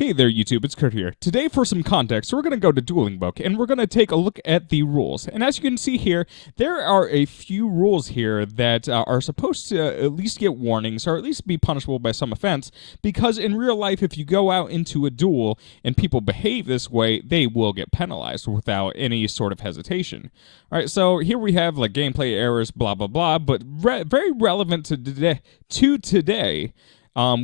Hey there, YouTube, it's Kurt here. Today, for some context, we're going to go to Duelingbook, and we're going to take a look at the rules. And as you can see here, there are a few rules here that are supposed to at least get warnings, or at least be punishable by some offense, because in real life, if you go out into a duel and people behave this way, they will get penalized without any sort of hesitation. Alright, so here we have like gameplay errors, blah, blah, blah, but very relevant to today,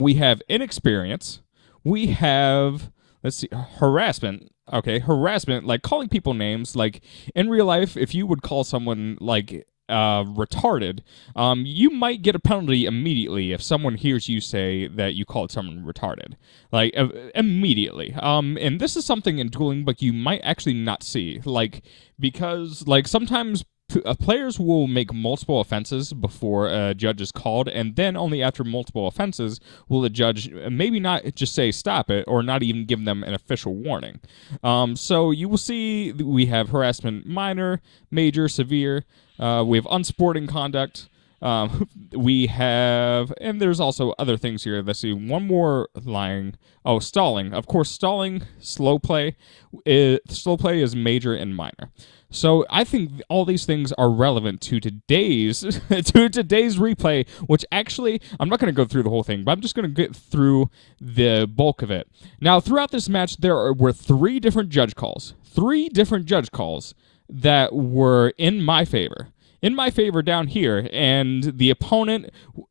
we have inexperience. We have, let's see, harassment. Okay, harassment, like calling people names. Like in real life, if you would call someone like retarded, you might get a penalty immediately if someone hears you say that you called someone retarded. Like immediately. And this is something in Dueling Book you might actually not see. Like because like sometimes players will make multiple offenses before a judge is called, and then only after multiple offenses will the judge maybe not just say stop it or not even give them an official warning. So you will see we have harassment minor, major, severe. We have unsporting conduct. We have, and there's also other things here. Let's see, one more line. Oh, stalling. Of course, stalling, slow play. Slow play is major and minor. So I think all these things are relevant to today's replay, which actually I'm not going to go through the whole thing, but I'm just going to get through the bulk of it. Now, throughout this match, there were three different judge calls that were in my favor. In my favor down here, and the opponent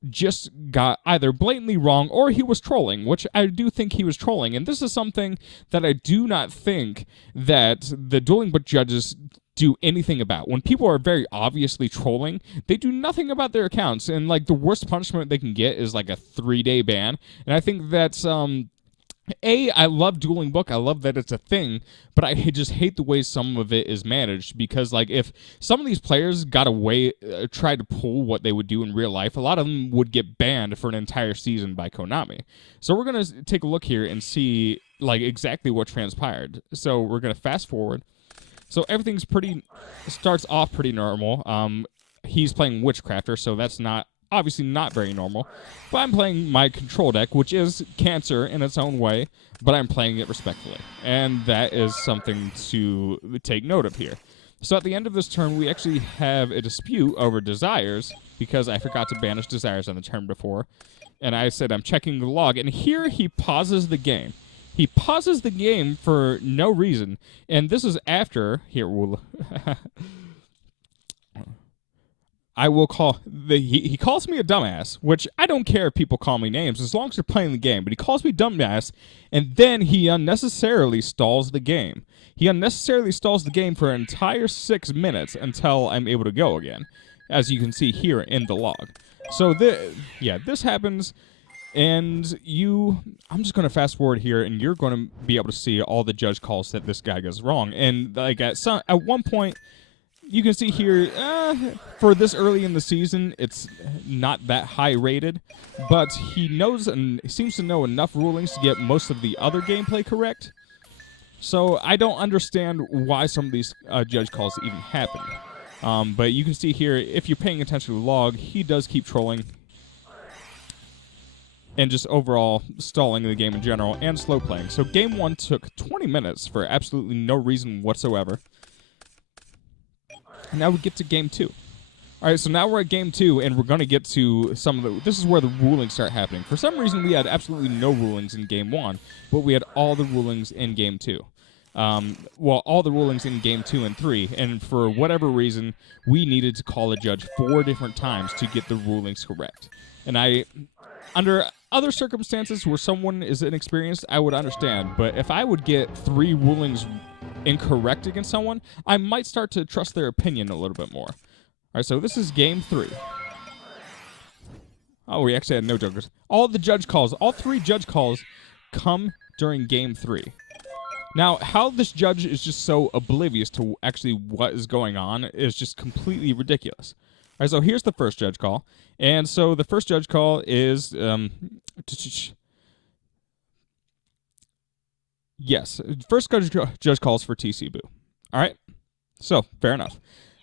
just got either blatantly wrong or he was trolling, which I do think he was trolling. And this is something that I do not think that the Dueling Book judges do anything about. When people are very obviously trolling, they do nothing about their accounts, and like the worst punishment they can get is like a 3-day ban. And I think that's I love Dueling Book. I love that it's a thing, but I just hate the way some of it is managed, because like if some of these players got away, tried to pull what they would do in real life, a lot of them would get banned for an entire season by Konami. So we're going to take a look here and see like exactly what transpired. So we're going to fast forward. So everything's starts off pretty normal. He's playing Witchcrafter, so that's obviously not very normal. But I'm playing my control deck, which is Cancer in its own way, but I'm playing it respectfully. And that is something to take note of here. So at the end of this turn, we actually have a dispute over Desires, because I forgot to banish Desires on the turn before. And I said I'm checking the log, and here he pauses the game. He pauses the game for no reason, and this is after, here, we'll I will call, he calls me a dumbass, which I don't care if people call me names as long as they're playing the game, but he calls me dumbass, and then he unnecessarily stalls the game. He unnecessarily stalls the game for an entire 6 minutes until I'm able to go again, as you can see here in the log. So, this happens. And I'm just going to fast forward here, and you're going to be able to see all the judge calls that this guy gets wrong. And like at one point, you can see here, for this early in the season, it's not that high rated, but he knows and seems to know enough rulings to get most of the other gameplay correct. So I don't understand why some of these judge calls even happen. But you can see here, if you're paying attention to the log, he does keep trolling. And just overall stalling the game in general, and slow playing. So game 1 took 20 minutes for absolutely no reason whatsoever. And now we get to game 2. Alright, so now we're at game 2, and we're going to get to this is where the rulings start happening. For some reason, we had absolutely no rulings in game 1, but we had all the rulings in game 2. All the rulings in game 2 and 3, and for whatever reason, we needed to call a judge 4 different times to get the rulings correct. And under other circumstances where someone is inexperienced, I would understand. But if I would get 3 rulings incorrect against someone, I might start to trust their opinion a little bit more. All right, so this is game 3. Oh, we actually had no jokers. All 3 judge calls come during game 3. Now, how this judge is just so oblivious to actually what is going on is just completely ridiculous. All right, so here's the first judge call. And so the first judge call is, yes, first judge calls for TC Boo. All right, so fair enough.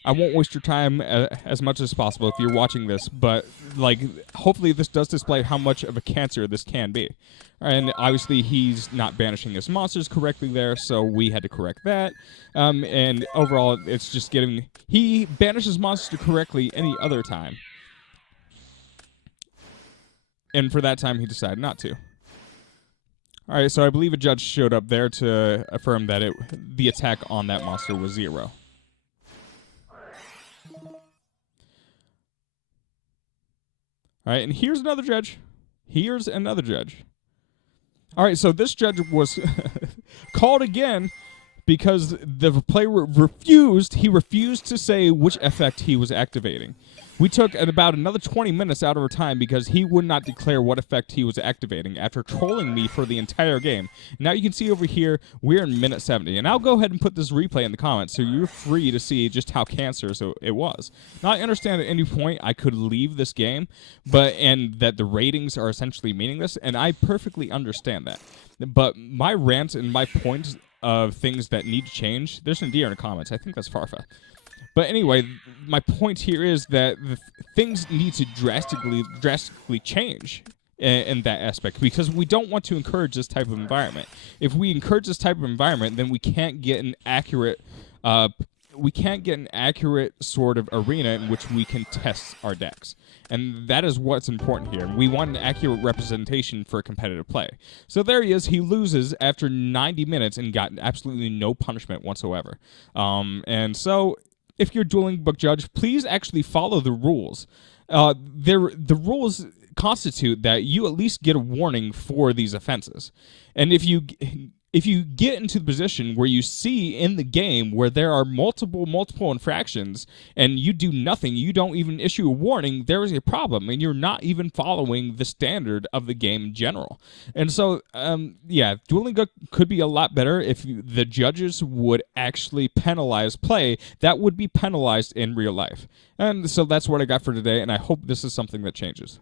I won't waste your time as much as possible if you're watching this, but like, hopefully this does display how much of a cancer this can be. And obviously he's not banishing his monsters correctly there, so we had to correct that. And overall, it's just getting... He banishes monsters correctly any other time. And for that time, he decided not to. All right, so I believe a judge showed up there to affirm that the attack on that monster was 0. All right, and here's another judge. Here's another judge. All right, so this judge was called again because the player refused. He refused to say which effect he was activating. We took about another 20 minutes out of our time because he would not declare what effect he was activating after trolling me for the entire game. Now you can see over here, we're in minute 70. And I'll go ahead and put this replay in the comments so you're free to see just how cancerous it was. Now I understand at any point I could leave this game, and that the ratings are essentially meaningless, and I perfectly understand that. But my rant and my points of things that need to change, there's an deer in the comments. I think that's Farfa. But anyway, my point here is that things need to drastically change in that aspect, because we don't want to encourage this type of environment. If we encourage this type of environment, then we can't get an accurate sort of arena in which we can test our decks. And that is what's important here. We want an accurate representation for competitive play. So there he is. He loses after 90 minutes and got absolutely no punishment whatsoever. And so, if you're a Dueling Book judge, please actually follow the rules. The rules constitute that you at least get a warning for these offenses. And if you get into the position where you see in the game where there are multiple infractions and you do nothing, you don't even issue a warning, there is a problem, and you're not even following the standard of the game in general. And so, yeah, Dueling Book could be a lot better if the judges would actually penalize play that would be penalized in real life. And so that's what I got for today, and I hope this is something that changes.